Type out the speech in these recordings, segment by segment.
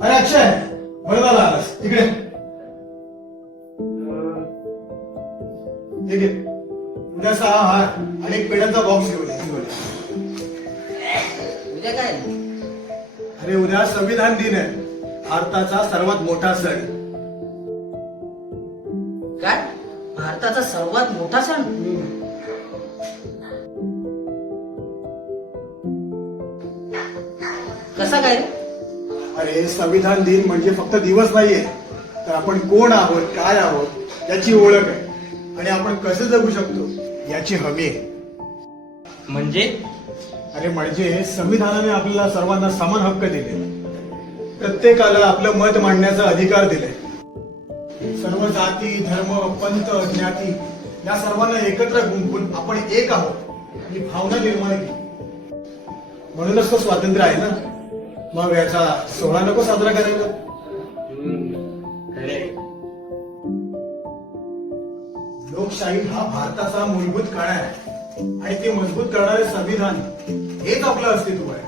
अरे अक्षय, बरं झालं आलास. इकडे ठीक आहे. उद्या 6 हार आणि एक पेढ्यांचा बॉक्स घेऊन ये. उद्या काय? अरे उद्या संविधान दिन आहे, भारताचा सर्वात मोठा सण. काय? भारताचा सर्वात मोठा सण? कसा काय रे? अरे संविधान दिन म्हणजे फक्त दिवस नाहीये, तर आपण कोण आहोत, काय आहोत याची ओळख आहे आणि आपण कसं जगू शकतो याची हमी आहे. म्हणजे अरे म्हणजे संविधानाने आपल्याला सर्वांना समान हक्क दिले, प्रत्येकाला आपलं मत मांडण्याचा अधिकार दिले, सर्व जाती धर्म पंथ ज्ञाती या सर्वांना एकत्र गुंफून आपण एक आहोत ही भावना निर्माण केली. म्हणूनच तो स्वातंत्र्य आहे ना. मग याचा सोहळा नको साजरा करायला? लोकशाही हा भारताचा मूलभूत कणा आहे आणि ते मजबूत करणारे संविधान हेच आपलं अस्तित्व आहे.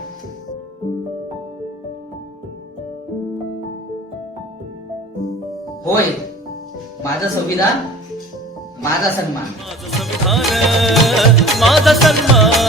होय, माझं संविधान, माझा सन्मान. माझं संविधान माझा सन्मान.